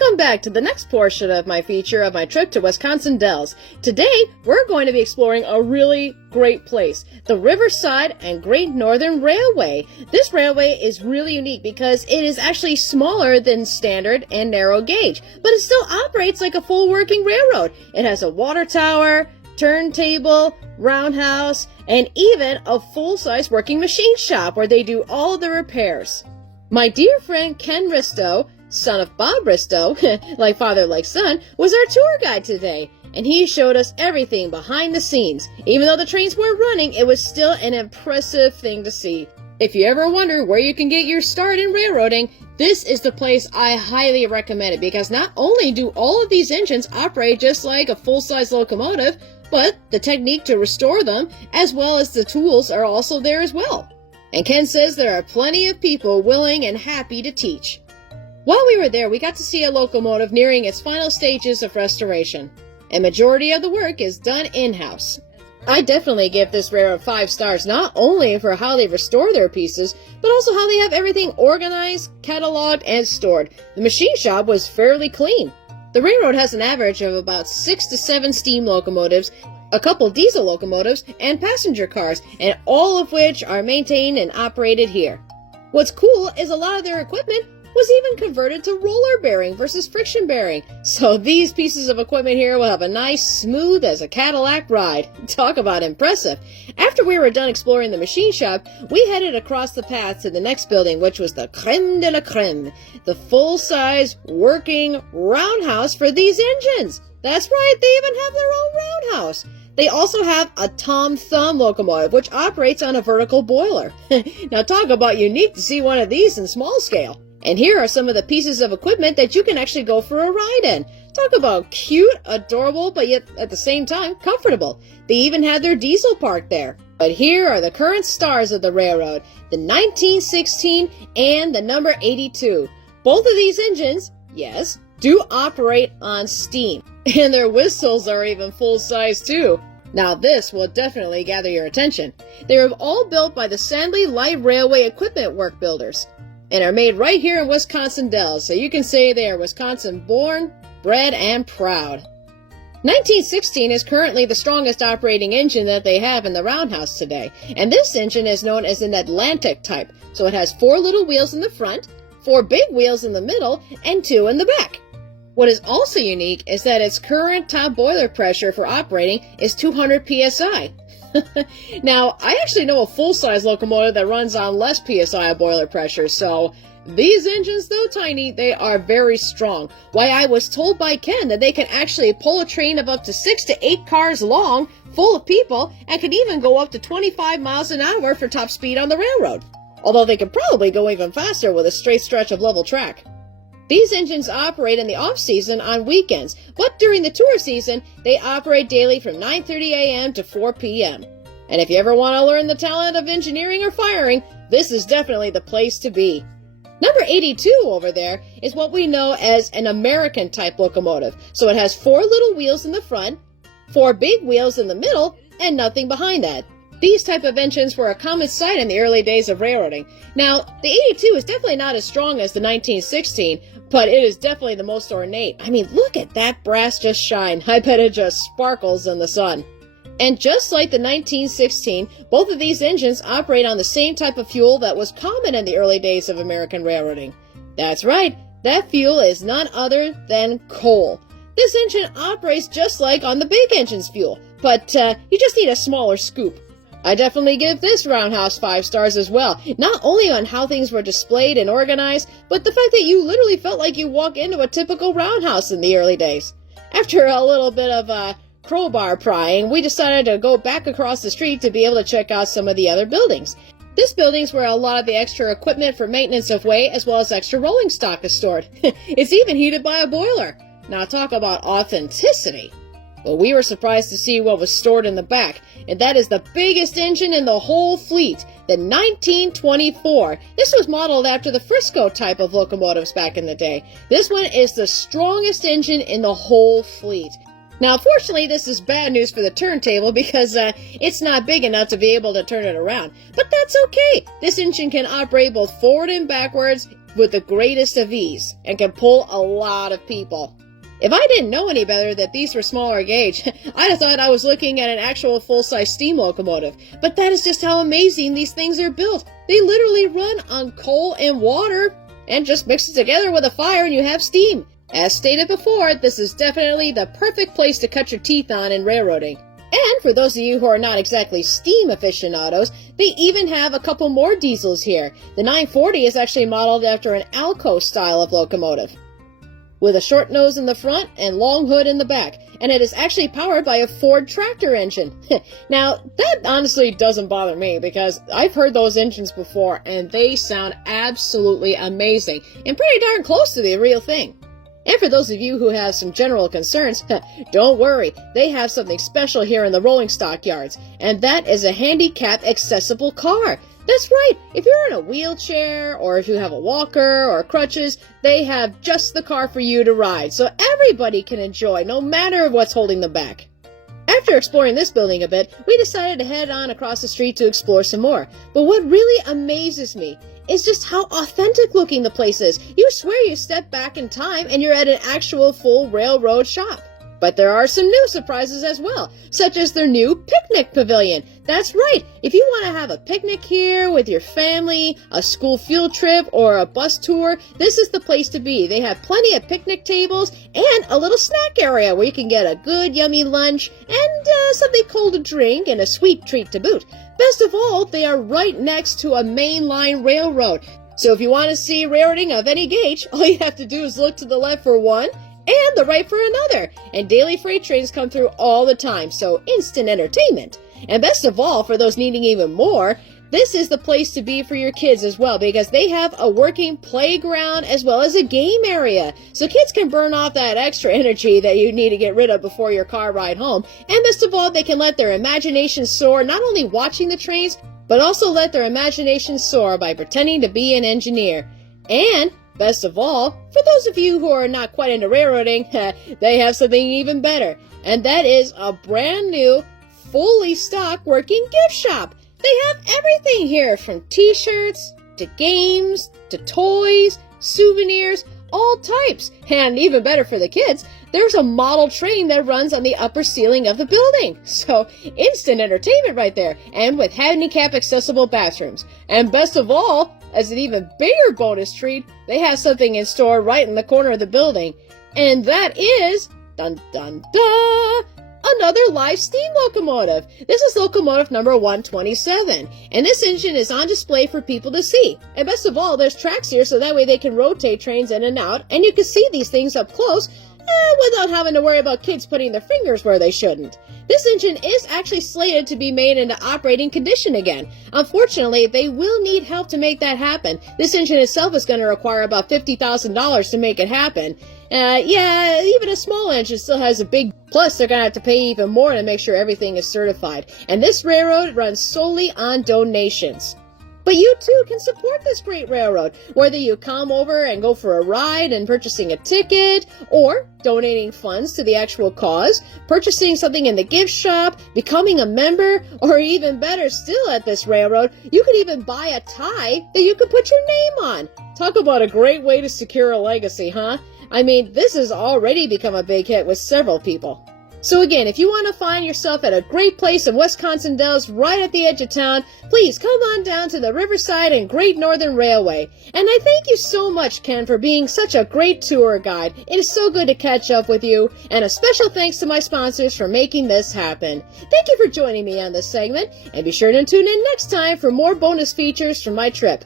Welcome back to the next portion of my feature of my trip to Wisconsin Dells. Today, we're going to be exploring a really great place, the Riverside and Great Northern Railway. This railway is really unique because it is actually smaller than standard and narrow gauge, but it still operates like a full working railroad. It has a water tower, turntable, roundhouse, and even a full-size working machine shop where they do all of the repairs. My dear friend Ken Risto, son of Bob Risto, like father like son, was our tour guide today, and he showed us everything behind the scenes. Even though the trains weren't running, it was still an impressive thing to see. If you ever wonder where you can get your start in railroading, this is the place I highly recommend it, because not only do all of these engines operate just like a full-size locomotive, but the technique to restore them, as well as the tools, are also there as well. And Ken says there are plenty of people willing and happy to teach. While we were there, we got to see a locomotive nearing its final stages of restoration. A majority of the work is done in-house. I definitely give this railroad 5 stars, not only for how they restore their pieces, but also how they have everything organized, cataloged, and stored. The machine shop was fairly clean. The railroad has an average of about 6 to 7 steam locomotives, a couple diesel locomotives, and passenger cars, and all of which are maintained and operated here. What's cool is a lot of their equipment was even converted to roller bearing versus friction bearing, so these pieces of equipment here will have a nice smooth as a Cadillac ride. Talk about impressive. After we were done exploring the machine shop, we headed across the path to the next building, which was the creme de la creme, the full-size working roundhouse for these engines. That's right, they even have their own roundhouse. They also have a Tom Thumb locomotive, which operates on a vertical boiler. Now talk about unique to see one of these in small scale. And here are some of the pieces of equipment that you can actually go for a ride in. Talk about cute, adorable, but yet at the same time comfortable. They even had their diesel parked there. But here are the current stars of the railroad, the 1916 and the number 82. Both of these engines, yes, do operate on steam. And their whistles are even full size too. Now this will definitely gather your attention. They were all built by the Sandley Light Railway Equipment Work Builders, and are made right here in Wisconsin Dells, so you can say they are Wisconsin born, bred, and proud. 1916 is currently the strongest operating engine that they have in the roundhouse today, and this engine is known as an Atlantic type, so it has 4 little wheels in the front, 4 big wheels in the middle, and 2 in the back. What is also unique is that its current top boiler pressure for operating is 200 psi. Now, I actually know a full-size locomotive that runs on less psi of boiler pressure, so these engines, though tiny, they are very strong. Why, I was told by Ken that they can actually pull a train of up to 6 to 8 cars long, full of people, and can even go up to 25 miles an hour for top speed on the railroad. Although they could probably go even faster with a straight stretch of level track. These engines operate in the off-season on weekends, but during the tour season, they operate daily from 9:30 a.m. to 4 p.m. And if you ever want to learn the talent of engineering or firing, this is definitely the place to be. Number 82 over there is what we know as an American-type locomotive. So it has 4 little wheels in the front, 4 big wheels in the middle, and nothing behind that. These type of engines were a common sight in the early days of railroading. Now, the 82 is definitely not as strong as the 1916, but it is definitely the most ornate. I mean, look at that brass just shine. I bet it just sparkles in the sun. And just like the 1916, both of these engines operate on the same type of fuel that was common in the early days of American railroading. That's right, that fuel is none other than coal. This engine operates just like on the big engine's fuel, but you just need a smaller scoop. I definitely give this roundhouse 5 stars as well, not only on how things were displayed and organized, but the fact that you literally felt like you walk into a typical roundhouse in the early days. After a little bit of crowbar prying, we decided to go back across the street to be able to check out some of the other buildings. This building's where a lot of the extra equipment for maintenance of way as well as extra rolling stock is stored. It's even heated by a boiler. Now talk about authenticity. Well, we were surprised to see what was stored in the back, and that is the biggest engine in the whole fleet, the 1924. This was modeled after the Frisco type of locomotives back in the day. This one is the strongest engine in the whole fleet. Now, fortunately, this is bad news for the turntable because it's not big enough to be able to turn it around. But that's okay. This engine can operate both forward and backwards with the greatest of ease and can pull a lot of people. If I didn't know any better that these were smaller gauge, I'd have thought I was looking at an actual full-size steam locomotive. But that is just how amazing these things are built. They literally run on coal and water and just mix it together with a fire and you have steam. As stated before, this is definitely the perfect place to cut your teeth on in railroading. And for those of you who are not exactly steam aficionados, they even have a couple more diesels here. The 940 is actually modeled after an Alco style of locomotive, with a short nose in the front and long hood in the back, and it is actually powered by a Ford tractor engine. Now, that honestly doesn't bother me because I've heard those engines before and they sound absolutely amazing and pretty darn close to the real thing. And for those of you who have some general concerns, don't worry, they have something special here in the rolling stock yards, and that is a handicap accessible car. That's right, if you're in a wheelchair, or if you have a walker or crutches, they have just the car for you to ride, so everybody can enjoy, no matter what's holding them back. After exploring this building a bit, we decided to head on across the street to explore some more. But what really amazes me is just how authentic looking the place is. You swear you step back in time and you're at an actual full railroad shop. But there are some new surprises as well, such as their new picnic pavilion. That's right, if you want to have a picnic here with your family, a school field trip, or a bus tour, this is the place to be. They have plenty of picnic tables and a little snack area where you can get a good yummy lunch and something cold to drink and a sweet treat to boot. Best of all, they are right next to a mainline railroad. So if you want to see railroading of any gauge, all you have to do is look to the left for one, and the right for another. And daily freight trains come through all the time, so instant entertainment. And best of all, for those needing even more, this is the place to be for your kids as well, because they have a working playground as well as a game area. So kids can burn off that extra energy that you need to get rid of before your car ride home. And best of all, they can let their imagination soar, not only watching the trains, but also let their imagination soar by pretending to be an engineer. And best of all, for those of you who are not quite into railroading, they have something even better. And that is a brand new, fully stocked working gift shop. They have everything here from t-shirts, to games, to toys, souvenirs, all types. And even better for the kids, there's a model train that runs on the upper ceiling of the building. So instant entertainment right there. And with handicap accessible bathrooms. And best of all, as an even bigger bonus treat, they have something in store right in the corner of the building. And that is, dun dun dun, another live steam locomotive. This is locomotive number 127. And this engine is on display for people to see. And best of all, there's tracks here so that way they can rotate trains in and out. And you can see these things up close without having to worry about kids putting their fingers where they shouldn't. This engine is actually slated to be made into operating condition again. Unfortunately, they will need help to make that happen. This engine itself is going to require about $50,000 to make it happen. Yeah, even a small engine still has a big plus. They're going to have to pay even more to make sure everything is certified. And this railroad runs solely on donations. But you too can support this great railroad, whether you come over and go for a ride and purchasing a ticket, or donating funds to the actual cause, purchasing something in the gift shop, becoming a member, or even better still at this railroad, you could even buy a tie that you could put your name on. Talk about a great way to secure a legacy, huh? I mean, this has already become a big hit with several people. So again, if you want to find yourself at a great place in Wisconsin Dells right at the edge of town, please come on down to the Riverside and Great Northern Railway. And I thank you so much, Ken, for being such a great tour guide. It is so good to catch up with you, and a special thanks to my sponsors for making this happen. Thank you for joining me on this segment, and be sure to tune in next time for more bonus features from my trip.